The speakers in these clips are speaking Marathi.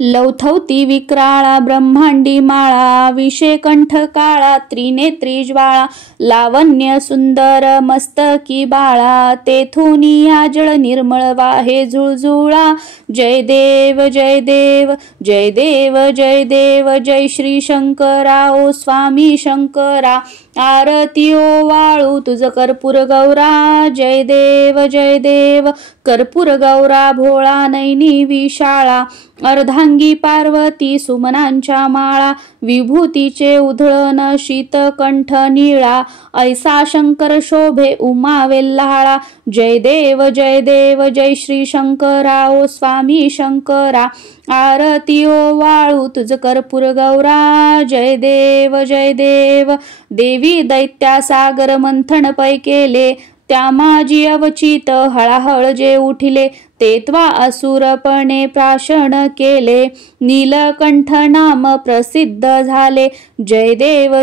लवथवती विक्राळा ब्रह्मांडी माळा, विषे कंठ काळा त्रिनेत्री ज्वाळा, लावण्य सुंदर मस्तकी बाळा, तेथुनी आजळ निर्मळ वाहे झुळझुळा। जय देव जय देव जय देव जय देव, जय श्री शंकरा ओ स्वामी शंकरा, आरती ओ वाळू तुझ कर्पूर गौरा। जय देव कर्पूर गौरा भोळा नैनी विशाळा, अर्धांगी पार्वती सुमनांच्या माळा, विभूतीचे उधळण शीतकंठ निळा, ऐसा शंकर शोभे उमा वेल्हाळा। जय देव जय श्री शंकरा ओ स्वामी शंकरा, आरती ओ वाळू तुझ कर्पूर गौरा। जय देव देवी दैत्या सागर मंथन पै केले, त्या माझी अवचित हळाहळ जे उठिले, तेत्वा असुरपणे प्राशन केले, नीलकंठ नाम प्रसिद्ध झाले। जय देव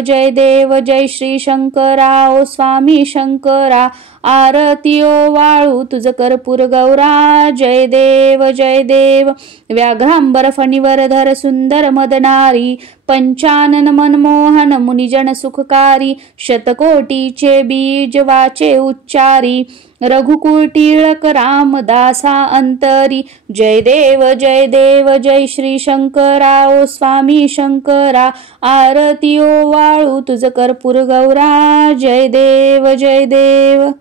जय श्री शंकरा ओ स्वामी शंकरा, आरती ओ वाळू तुझ कर्पूर गौरा। जय देव व्याघ्रांबर फणीवरधर सुंदर मदनारी, पंचानन मनमोहन मुनिजन सुखकारी, शतकोटीचे बीज वाचे उच्चारी, रघुकुळ टिळक रामदासा अंतरी। जय देव जय श्री शंकरा ओ स्वामी शंकरा, आरती ओ वाळू तुझ कर्पूर गौरा। जय देव